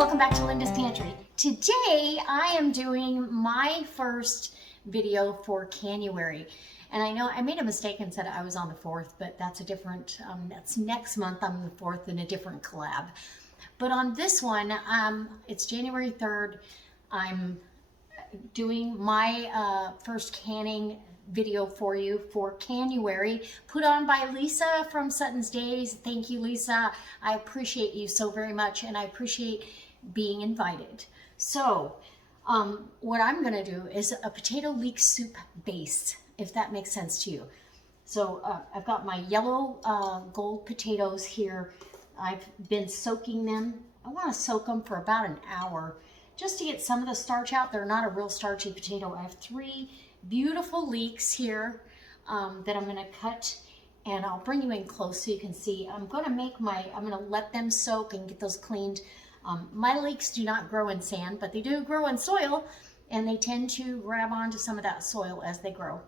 welcome back to Linda's Pantry. Today I am doing my first video for Canuary. And I know I made a mistake and said I was on the 4th, but that's a different, that's next month on the 4th in a different collab. But on this one, it's January 3rd. I'm doing my first canning video for you for Canuary, put on by Lisa from Sutton's Daze. Thank you, Lisa. I appreciate you so very much, and I appreciate being invited. So what I'm gonna do is a potato leek soup base, if that makes sense to you. So I've got my yellow gold potatoes here. I've been soaking them. I want to soak them for about an hour just to get some of the starch out. They're not a real starchy potato. I have 3 beautiful leeks here that I'm going to cut, and I'll bring you in close so you can see. I'm going to let them soak and get those cleaned. My leeks do not grow in sand, but they do grow in soil, and they tend to grab onto some of that soil as they grow.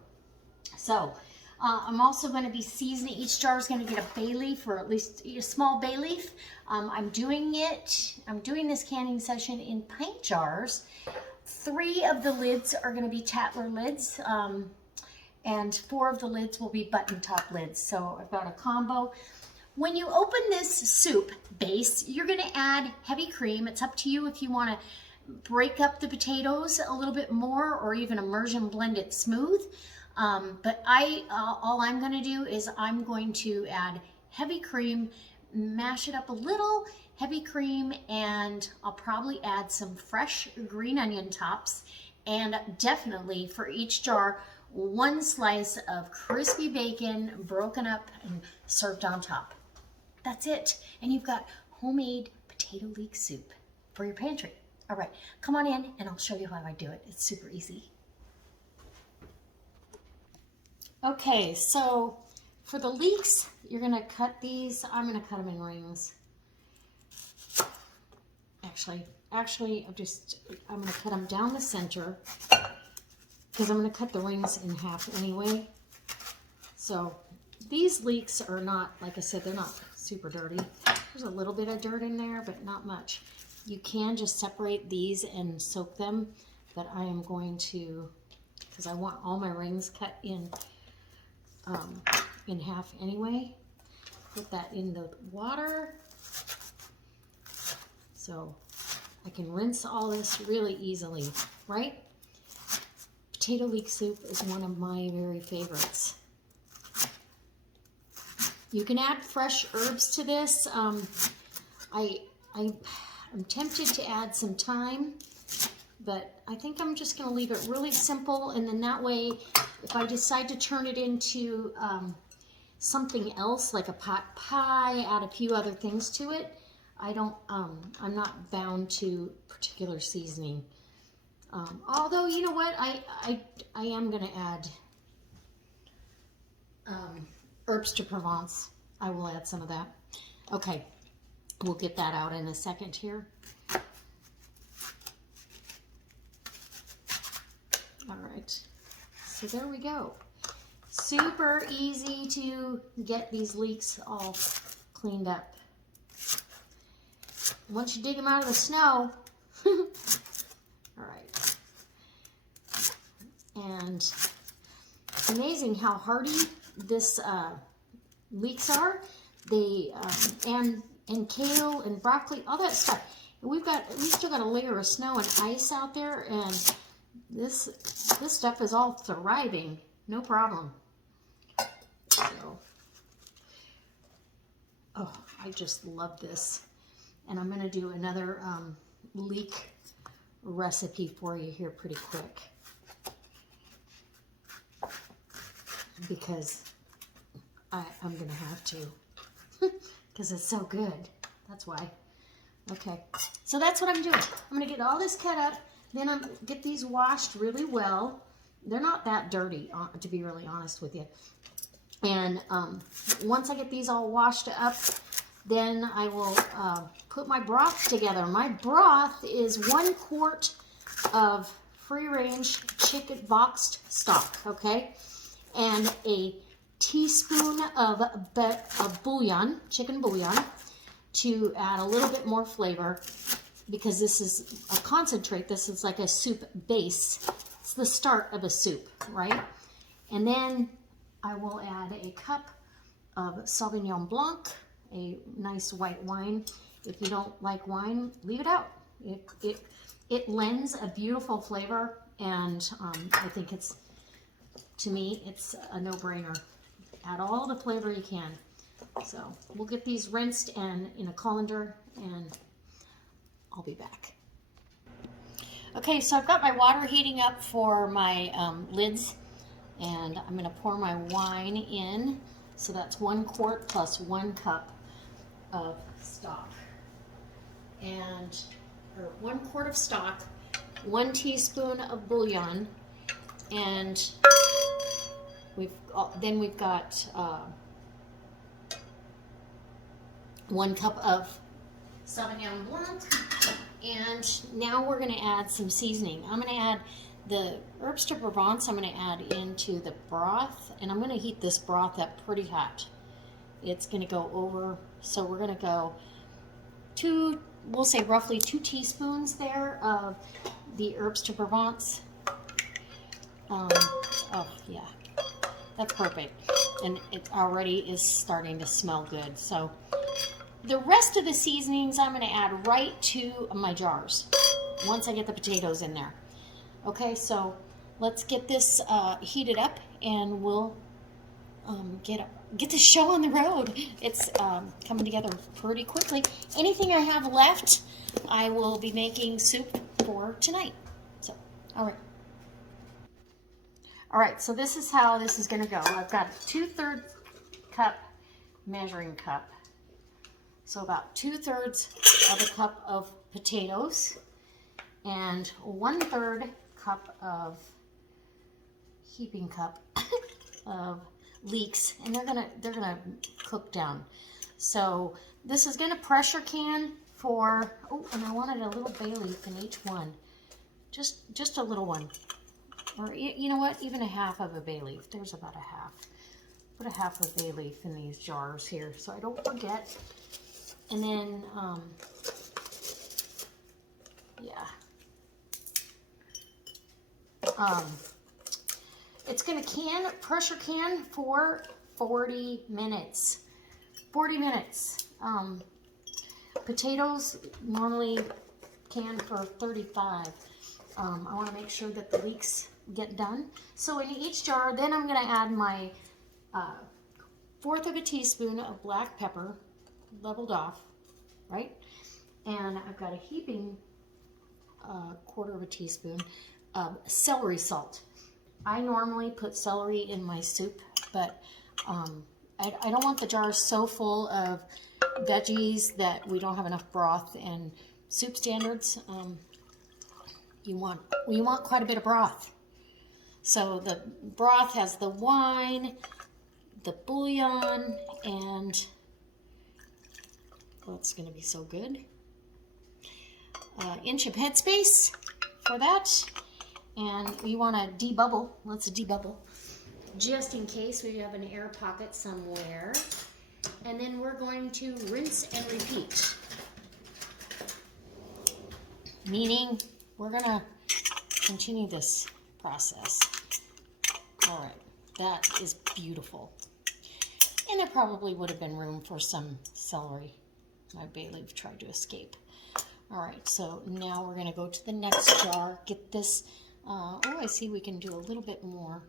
So I'm also going to be seasoning. Each jar is going to get a bay leaf, or at least a small bay leaf. I'm doing this canning session in pint jars. 3 of the lids are going to be Tatler lids, and 4 of the lids will be button top lids. So I've got a combo. When you open this soup base, you're going to add heavy cream. It's up to you if you want to break up the potatoes a little bit more or even immersion blend it smooth. But all I'm going to do is I'm going to add heavy cream, mash it up a little, heavy cream, and I'll probably add some fresh green onion tops, and definitely for each jar, 1 slice of crispy bacon broken up and served on top. That's it. And you've got homemade potato leek soup for your pantry. All right, come on in and I'll show you how I do it. It's super easy. Okay, so for the leeks, you're going to cut these. I'm going to cut them in rings. Actually, I'm going to cut them down the center because I'm going to cut the rings in half anyway. So these leeks are not, like I said, they're not super dirty. There's a little bit of dirt in there, but not much. You can just separate these and soak them, but I am going to, because I want all my rings cut in half anyway. Put that in the water so I can rinse all this really easily, right? Potato leek soup is one of my very favorites. You can add fresh herbs to this. I'm tempted to add some thyme, but I think I'm just going to leave it really simple, and then that way, if I decide to turn it into something else, like a pot pie, add a few other things to it, I'm not bound to particular seasoning. Although, you know what, I am going to add herbs de Provence. I will add some of that. Okay, we'll get that out in a second here. All right, so there we go. Super easy to get these leeks all cleaned up. Once you dig them out of the snow, all right. And it's amazing how hardy this leeks are. They and kale and broccoli, all that stuff. And we still got a layer of snow and ice out there, and this stuff is all thriving, no problem. So, oh, I just love this. And I'm going to do another leek recipe for you here pretty quick, because I'm going to have to, because it's so good. That's why. Okay, so that's what I'm doing. I'm going to get all this cut up, then I'm get these washed really well. They're not that dirty, to be really honest with you. And once I get these all washed up, then I will put my broth together. My broth is 1 quart of free-range chicken boxed stock, okay? And a teaspoon of bouillon, chicken bouillon, to add a little bit more flavor. because this is a concentrate. This is like a soup base. It's the start of a soup, right? And then I will add a cup of Sauvignon Blanc, a nice white wine. If you don't like wine, leave it out. It lends a beautiful flavor, and I think it's, to me, it's a no-brainer. Add all the flavor you can. So we'll get these rinsed and in a colander, and I'll be back. Okay, so I've got my water heating up for my lids, and I'm going to pour my wine in. So that's 1 quart plus 1 cup of stock, or 1 quart of stock, 1 teaspoon of bouillon, and we've got 1 cup of Sauvignon Blanc, and now we're going to add some seasoning. I'm going to add the herbs de Provence. I'm going to add into the broth, and I'm going to heat this broth up pretty hot. It's going to go over, so we're going to go we'll say roughly 2 teaspoons there of the herbs de Provence. Oh yeah, that's perfect, and it already is starting to smell good. So the rest of the seasonings I'm going to add right to my jars once I get the potatoes in there. Okay, so let's get this heated up, and we'll get the show on the road. It's coming together pretty quickly. Anything I have left, I will be making soup for tonight. So, all right, so this is how this is going to go. I've got a 2/3 cup measuring cup. So about 2/3 of a cup of potatoes and 1/3 cup of heaping cup of leeks, and they're gonna cook down. So this is gonna pressure can for, oh, and I wanted a little bay leaf in each one, just a little one, or you know what, even a half of a bay leaf. There's about a half. Put a half of a bay leaf in these jars here so I don't forget. And then yeah. It's going to pressure can for 40 minutes. 40 minutes. Potatoes normally can for 35. I want to make sure that the leeks get done. So in each jar, then I'm going to add my 1/4 of a teaspoon of black pepper, leveled off, right? And I've got a heaping 1/4 of a teaspoon of celery salt. I normally put celery in my soup, but I don't want the jars so full of veggies that we don't have enough broth, and soup standards, you want quite a bit of broth. So the broth has the wine, the bouillon, and oh, it's going to be so good. Inch of headspace for that. And we want to debubble. Let's debubble, just in case we have an air pocket somewhere. And then we're going to rinse and repeat. Meaning we're going to continue this process. All right, that is beautiful. And there probably would have been room for some celery. My bay leaf tried to escape. All right, so now we're going to go to the next jar. Get this. Oh, I see we can do a little bit more.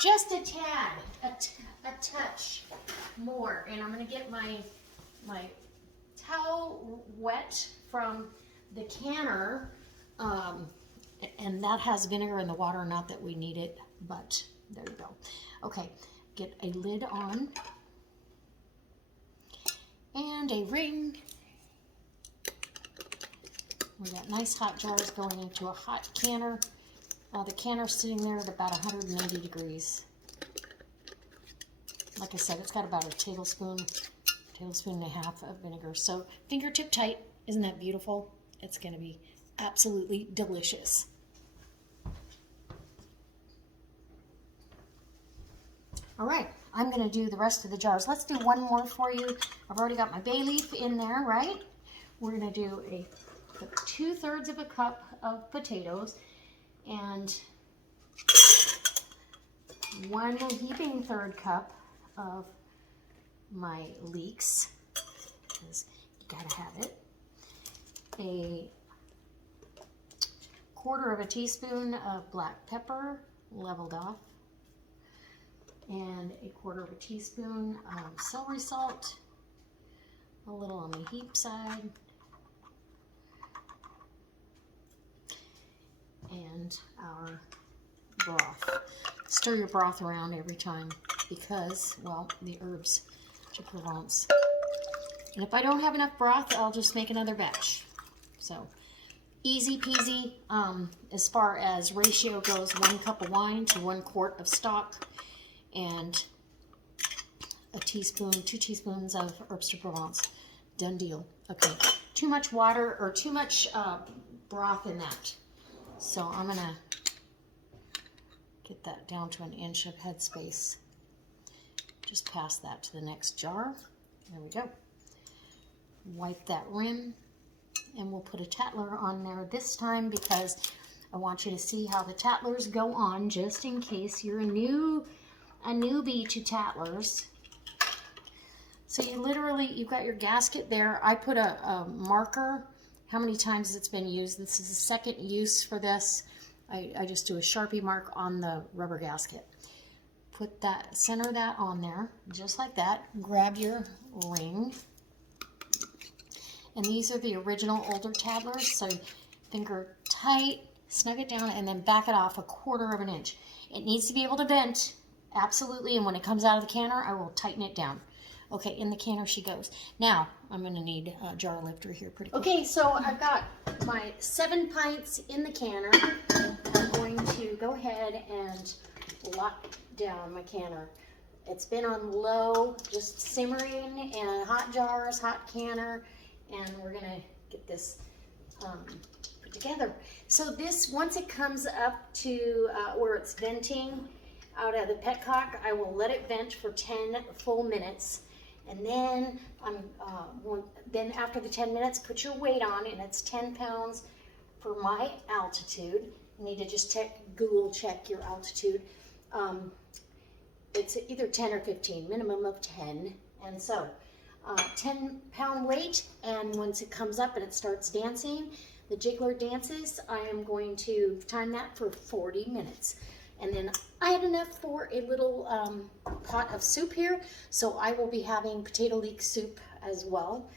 Just a tad, a touch more. And I'm going to get my towel wet from the canner. And that has vinegar in the water, not that we need it, but there you go. Okay, get a lid on. And a ring. We got nice hot jars going into a hot canner. The canner's sitting there at about 190 degrees. Like I said, it's got about a tablespoon and a half of vinegar. So fingertip tight. Isn't that beautiful? It's going to be absolutely delicious. All right, I'm gonna do the rest of the jars. Let's do one more for you. I've already got my bay leaf in there, right? We're gonna do a 2/3 of a cup of potatoes and 1 heaping third cup of my leeks, because you gotta have it. A 1/4 of a teaspoon of black pepper leveled off, and a 1/4 of a teaspoon of celery salt, a little on the heap side, and our broth. Stir your broth around every time because, well, the herbs de Provence. And if I don't have enough broth, I'll just make another batch. So easy peasy. As far as ratio goes, 1 cup of wine to 1 quart of stock, and a teaspoon, 2 teaspoons of herbs de Provence. Done deal. Okay, too much water or too much broth in that. So I'm gonna get that down to 1 inch of headspace. Just pass that to the next jar. There we go. Wipe that rim, and we'll put a Tattler on there this time because I want you to see how the Tattlers go on, just in case you're a newbie to Tattlers. So you've got your gasket there. I put a marker, how many times it's been used. This is the 2nd use for this. I just do a Sharpie mark on the rubber gasket. Put that, center that on there, just like that. Grab your ring. And these are the original older Tattlers, so finger tight, snug it down, and then back it off 1/4 of an inch. It needs to be able to vent, absolutely, and when it comes out of the canner, I will tighten it down. Okay, in the canner she goes. Now, I'm going to need a jar lifter here pretty quick. Okay, so I've got my 7 pints in the canner. I'm going to go ahead and lock down my canner. It's been on low, just simmering in hot jars, hot canner, and we're going to get this put together. So this, once it comes up to where it's venting out of the petcock, I will let it vent for 10 full minutes. And then then after the 10 minutes, put your weight on, and it's 10 pounds for my altitude. You need to just Google check your altitude. It's either 10 or 15, minimum of 10. And so 10-pound weight, and once it comes up and it starts dancing, the jiggler dances, I am going to time that for 40 minutes. And then I had enough for a little pot of soup here, so I will be having potato leek soup as well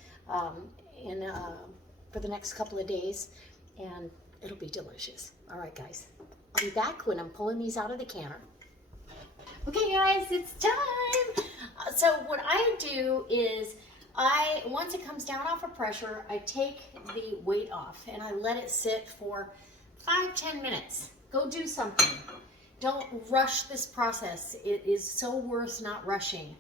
for the next couple of days, and it'll be delicious. All right, guys, I'll be back when I'm pulling these out of the canner. Okay, guys, it's time. So what I do is once it comes down off of pressure, I take the weight off and I let it sit for 5-10 minutes. Go do something. Don't rush this process. It is so worth not rushing.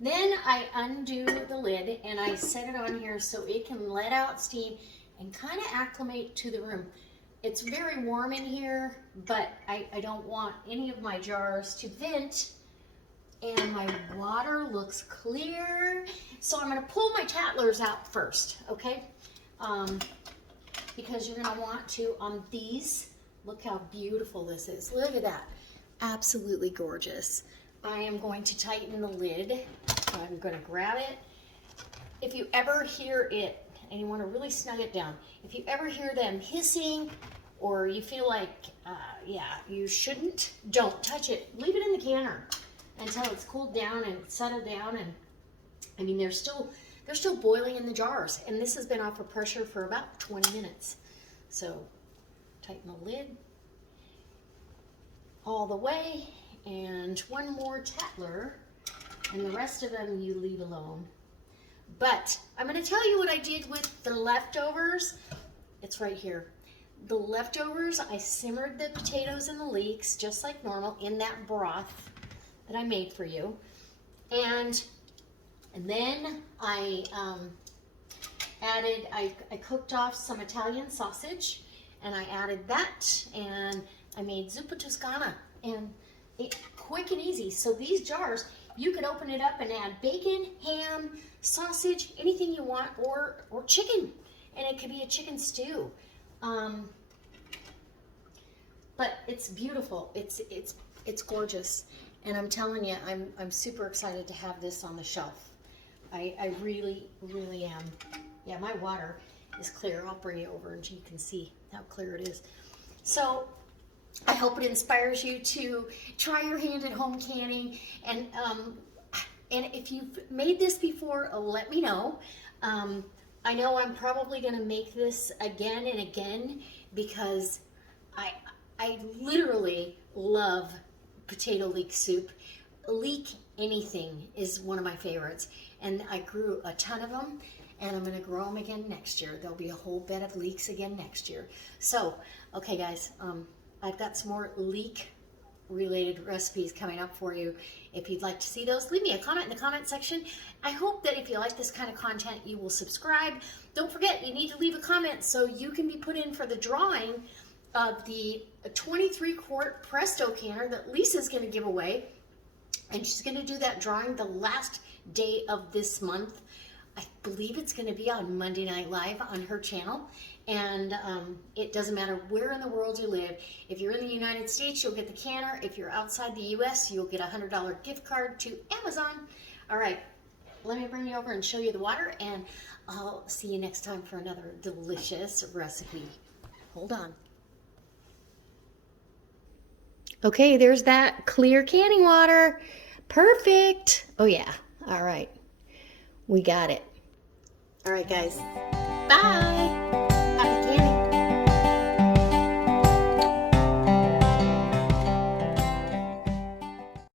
Then I undo the lid and I set it on here so it can let out steam and kind of acclimate to the room. It's very warm in here, but I don't want any of my jars to vent, and my water looks clear. So I'm going to pull my Tattlers out first, okay? Because you're going to want to, on these, look how beautiful this is. Look at that. Absolutely gorgeous. I am going to tighten the lid. I'm going to grab it. If you ever hear it, and you want to really snug it down, if you ever hear them hissing, or you feel like, yeah, you shouldn't, don't touch it. Leave it in the canner until it's cooled down and settled down. And I mean, they're still boiling in the jars, and this has been off of pressure for about 20 minutes. So tighten the lid all the way, and one more Tattler, and the rest of them you leave alone. But I'm going to tell you what I did with the leftovers. It's right here. The leftovers, I simmered the potatoes and the leeks just like normal in that broth that I made for you, and then I cooked off some Italian sausage, and I added that, and I made zuppa toscana, and it quick and easy. So these jars, you could open it up and add bacon, ham, sausage, anything you want, or chicken. And it could be a chicken stew. But it's beautiful. It's gorgeous. And I'm telling you, I'm super excited to have this on the shelf. I really, really am. Yeah, my water is clear. I'll bring it over and you can see how clear it is. So I hope it inspires you to try your hand at home canning. And if you've made this before, let me know. I know I'm probably going to make this again and again because I literally love potato leek soup. Leek anything is one of my favorites. And I grew a ton of them, and I'm going to grow them again next year. There'll be a whole bed of leeks again next year. So, okay guys, I've got some more leek related recipes coming up for you. If you'd like to see those, leave me a comment in the comment section. I hope that if you like this kind of content, you will subscribe. Don't forget, you need to leave a comment so you can be put in for the drawing of the 23-quart Presto canner that Lisa's going to give away. And she's going to do that drawing the last day of this month. I believe it's going to be on Monday Night Live on her channel. And it doesn't matter where in the world you live. If you're in the United States, you'll get the canner. If you're outside the U.S., you'll get a $100 gift card to Amazon. All right, let me bring you over and show you the water, and I'll see you next time for another delicious recipe. Hold on. Okay, there's that clear canning water. Perfect. Oh yeah. All right. We got it. All right, guys. Bye.